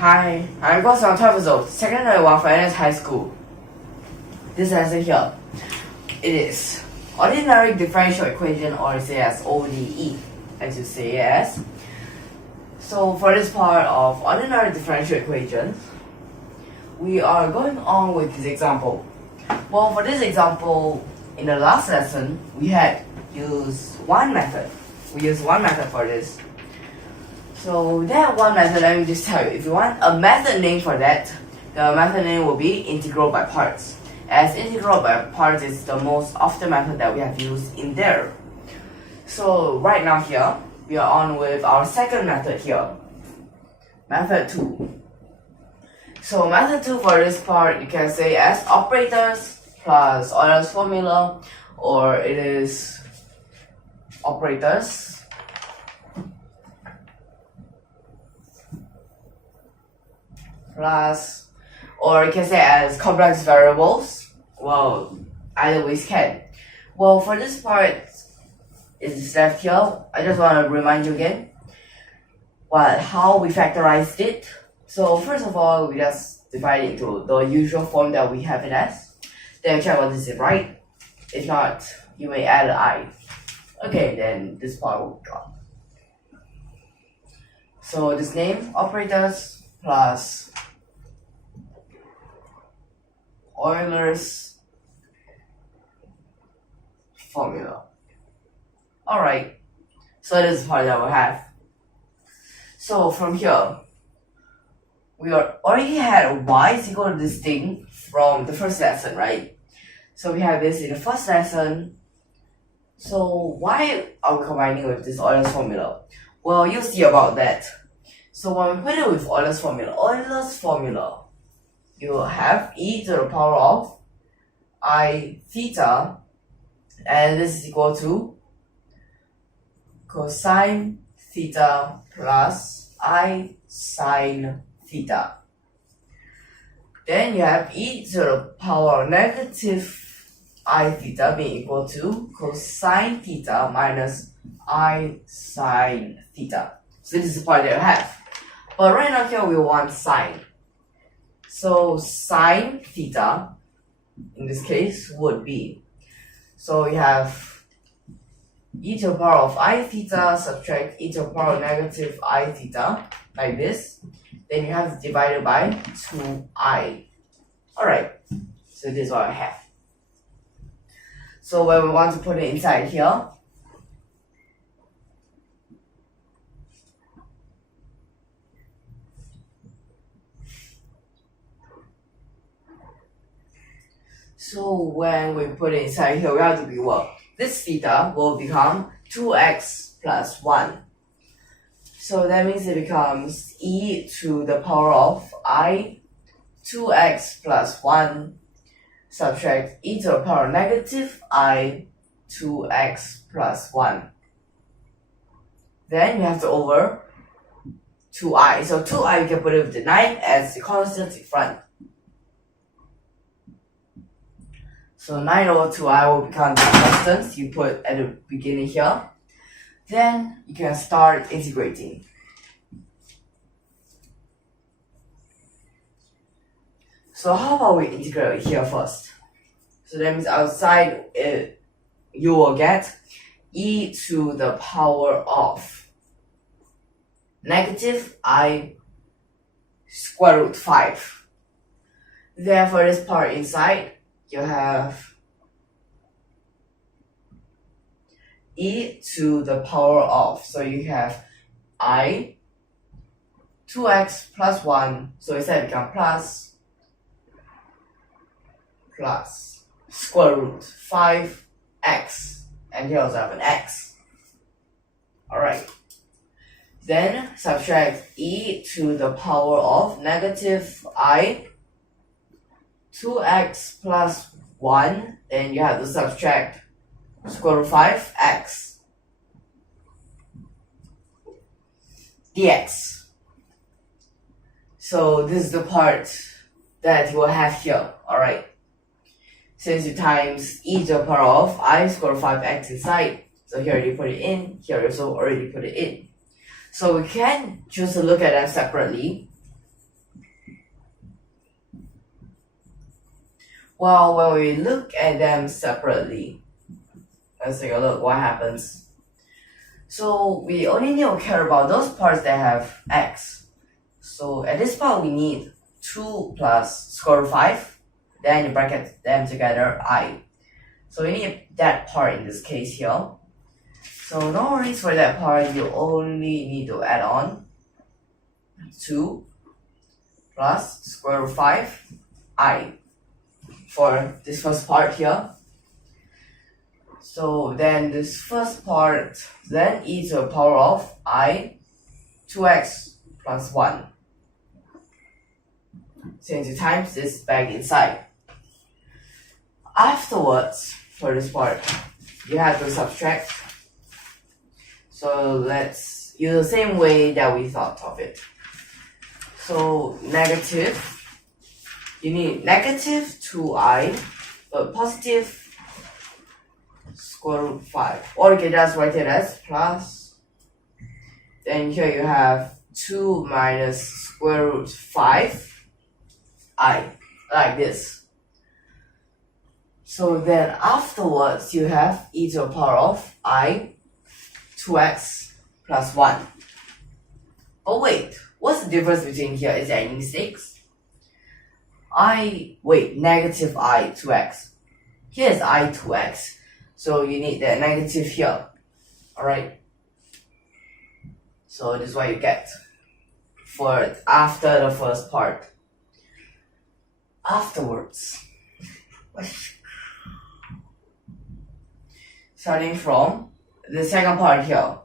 Hi, I'm Guo Cheng 12 years old, secondary 1 Finance High School. This answer here, it is ordinary differential equation, or say as ODE, as you say as. So for this part of ordinary differential equations, we are going on with this example. Well, for this example, in the last lesson, we had used one method. We used one method for this. So that one method, let me just tell you, if you want a method name for that, the method name will be integral by parts, as integral by parts is the most often method that we have used in there. So right now here, we are on with our second method here, method 2. So method 2 for this part, you can say as operators plus Euler's formula, or it is operators plus, or you can say as complex variables. Well, either ways can. Well, for this part is left here, I just want to remind you again how we factorized it. So first of all, we just divide it into the usual form that we have it as. Then check what this is right. If not, you may add an I. Okay, then this part will be gone. So this name, operators plus Euler's formula. Alright, so this is the part that we'll have. So from here, we already had y is equal to this thing from the first lesson, right? So we have this in the first lesson. So why are we combining with this Euler's formula? Well, you'll see about that. So when we put it with Euler's formula, you have e to the power of I theta, and this is equal to cosine theta plus I sine theta. Then you have e to the power of negative I theta being equal to cosine theta minus I sine theta. So this is the part that you have. But right now here we want sine. So sine theta, in this case, would be, so you have e to the power of I theta subtract e to the power of negative I theta, like this. Then you have divided by 2i. Alright, so this is what I have. So when we want to put it inside here, so when we put it inside here, we have to be what? This theta will become 2x plus 1. So that means it becomes e to the power of I 2x plus 1 subtract e to the power of negative I 2x plus 1. Then you have to over 2i. So 2i you can put it with the 9 as the constant in front. So 9 over 2i will become the constants you put at the beginning here. Then you can start integrating. So how about we integrate here first? So that means outside it, you will get e to the power of negative I square root 5. Then for this part inside, you have e to the power of, so you have I 2x plus 1, so instead it becomes plus square root 5x, and here also have an x. Alright, then subtract e to the power of negative I 2x plus 1, then you have to subtract square root 5x dx. So this is the part that you will have here, alright? Since you times e to the power of I square root 5x inside, so here you put it in, here you also already put it in. So we can choose to look at them separately. Well, when we look at them separately, let's take a look what happens. So we only need to care about those parts that have x. So at this part we need 2 plus square root 5, then you bracket them together, I. So we need that part in this case here. So no worries for that part, you only need to add on 2 plus square root 5, I for this first part here. So then this first part, then e to the power of I 2x plus 1. Since you times this back inside. Afterwards, for this part, you have to subtract. So let's use the same way that we thought of it. So negative, you need negative 2i, but positive square root 5. Or you can just write it as plus. Then here you have 2 minus square root 5 I, like this. So then afterwards you have e to the power of I 2x plus 1. Oh wait, what's the difference between here? Is there any mistakes? Negative I 2x. Here's I 2x. So you need that negative here. Alright. So this is what you get for after the first part. Afterwards, starting from the second part here.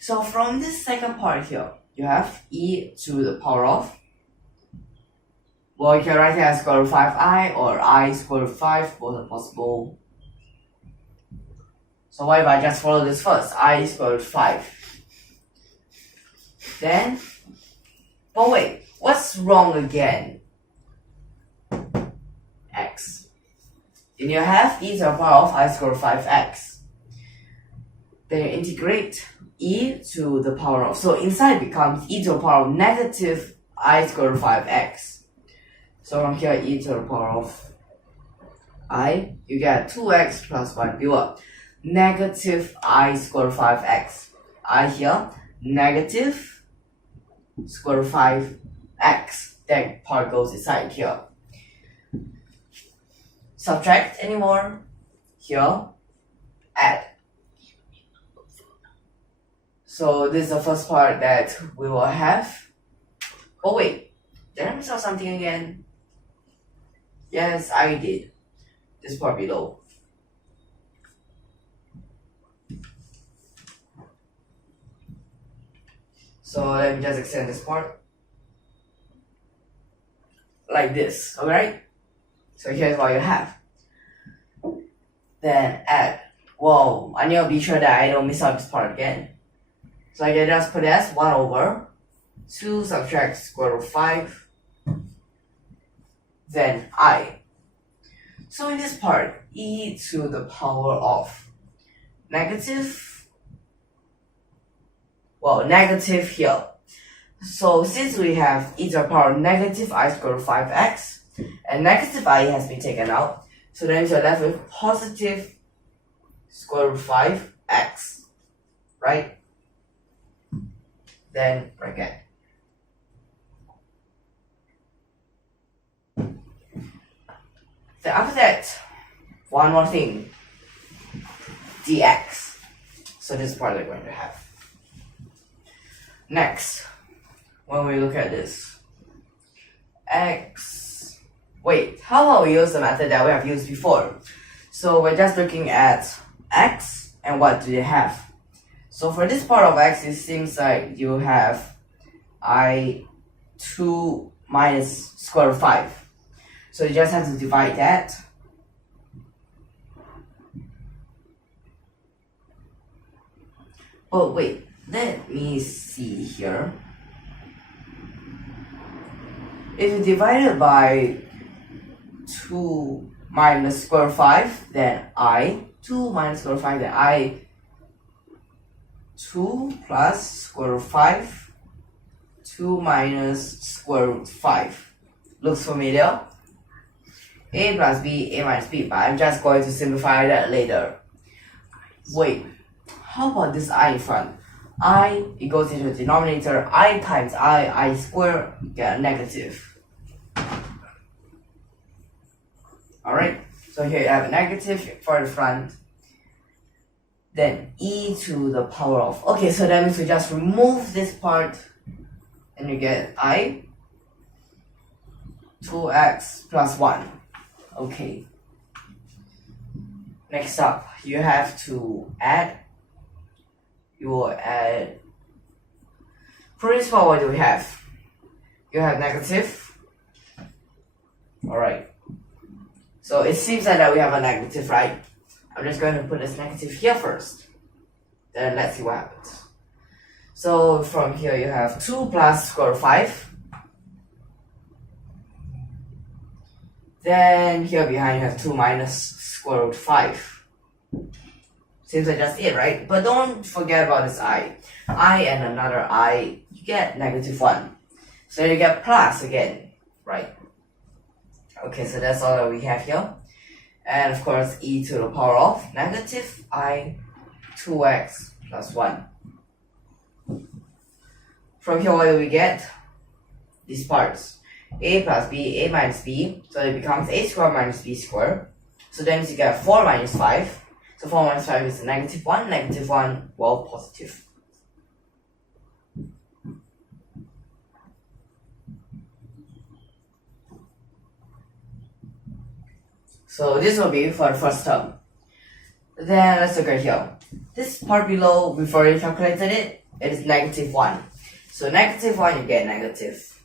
So from this second part here, you have e to the power of, well, you can write it as square root 5i or I square root 5, both are possible. So what if I just follow this first? I square root 5. Then, but wait, what's wrong again? X. Then you have e to the power of I square root 5x. Then you integrate e to the power of, so inside becomes e to the power of negative I square root 5x. So from here, e to the power of I, you get 2x plus 1 viewer. Negative I square root 5x. I here, negative square root 5x. That part goes inside here. Subtract anymore. Here, add. So this is the first part that we will have. Oh wait, did I miss out something again? Yes, I did. This part below. So let me just extend this part. Like this, alright? So here's what you have. Then add. Whoa, I need to be sure that I don't miss out this part again. So I can just put it as 1 over 2 subtract square root 5, then I. So in this part, e to the power of negative here. So since we have e to the power of negative I square root 5x, and negative I has been taken out, so then you're left with positive square root 5x, right? Then bracket. Then after that, one more thing, dx. So this is part we're going to have. Next, when we look at this, x, wait, how about we use the method that we have used before? So we're just looking at x and what do they have. So for this part of x, it seems like you have I2 minus square root 5. So you just have to divide that. Oh wait, let me see here. If you divide it by 2 minus square root 5, then I, 2 minus square root 5, then I 2 plus square root 5, 2 minus square root 5. Looks familiar? a plus b, a minus b, but I'm just going to simplify that later. Wait, how about this I in front? I, it goes into the denominator, I times I squared, you get a negative. Alright, so here you have a negative for the front. Then e to the power of, okay, so that means we just remove this part and you get I 2x plus 1. Okay. Next up, you have to add. You will add. For this part, what do we have? You have negative. Alright. So it seems like that we have a negative, right? I'm just going to put this negative here first. Then let's see what happens. So from here you have 2 plus square root 5. Then here behind you have 2 minus square root 5. Seems like just it, right? But don't forget about this I. I and another I, you get negative 1. So you get plus again, right? Okay, so that's all that we have here. And of course, e to the power of negative I 2x plus 1. From here, what do we get? These parts. A plus b, a minus b. So it becomes a squared minus b squared. So that means you get 4 minus 5. So 4 minus 5 is negative 1. Negative 1, well, positive. So this will be for the first term. Then let's look at here. This part below, we've already calculated it. It is negative 1. So negative 1, you get negative.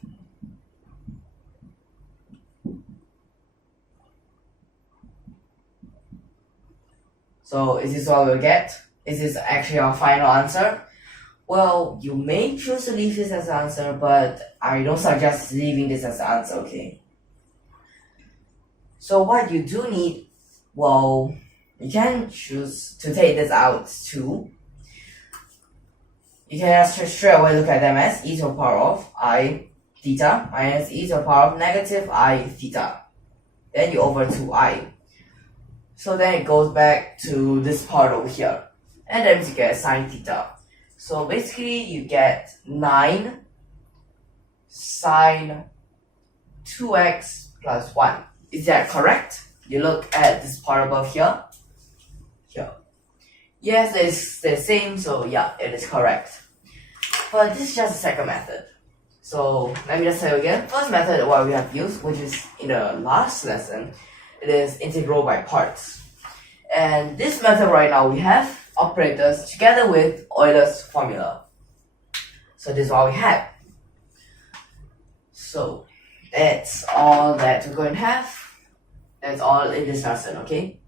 So is this what we'll get? Is this actually our final answer? Well, you may choose to leave this as an answer, but I don't suggest leaving this as an answer, okay? So what you do need, well, you can choose to take this out too. You can just straight away look at them as e to the power of I theta minus e to the power of negative I theta. Then you over 2i. So then it goes back to this part over here. And then you get sine theta. So basically you get 9 sine 2x plus 1. Is that correct? You look at this part above here. Here. Yes, it's the same, so yeah, it is correct. But this is just the second method. So let me just tell you again. First method what we have used, which is in the last lesson, it is integral by parts. And this method right now we have operators together with Euler's formula. So this is what we have. So that's all that we're going to have. That's all in this lesson, okay?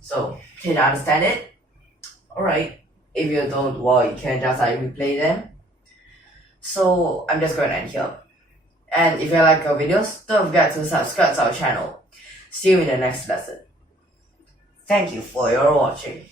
So, can you understand it? Alright. If you don't, well, you can just replay them. So, I'm just going to end here. And if you like our videos, don't forget to subscribe to our channel. See you in the next lesson. Thank you for your watching.